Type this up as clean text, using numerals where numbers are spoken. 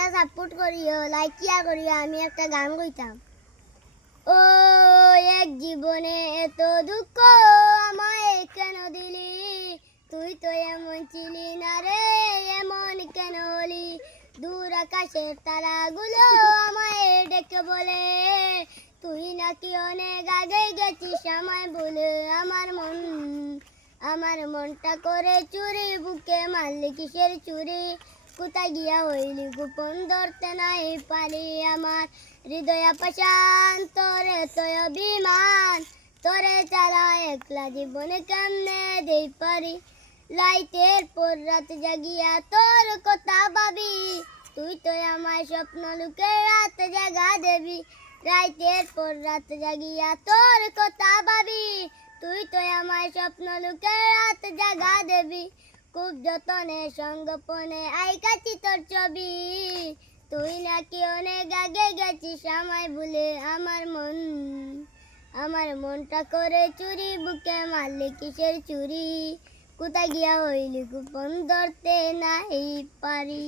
তোমরা সাপোর্ট করিও, like share করিও। আমি একটা গান কইতাম। ও এক জীবনে এত দুঃখ আমায় কেন দিলি, তুই তো এমন ছিলি না রে, এমন কেন হলি। দূর আকাশের তারাগুলো আমায় ডেকে বলে, তুই নাকি অনেক আগে গেছিস আমায় বলে। আমার মনটা করে চুরি, বুকে মারলি কিসের চুরি, কোথায় গিয়া হইলি গোপন ধরতে নাই পারি। আমার হৃদয় পাশান তোরে তো অভিমান, তোরে ছাড়া একলা জীবনে কেমনে দেই পারি। লাইটের পর রাত জাগিয়া তোর কথা ভাবি, তুই তো আমার স্বপ্ন লুকে রাত জাগা দেবি। রাইতের পর রাত জাগিয়া তোর কথা ভাবি, তুই তো আমার স্বপ্ন লুকে রাত জাগা দেবি। খুব যতনে সঙ্গপনে আইকাছি তোর ছবি, তুই নাকি অনেক আগে গেছিস আমায় ভুলে। আমার মনটা করে চুরি, বুকে মারলি কিসের চুরি, কোথায় গিয়া হইলি গোপন ধরতে নাই পারি।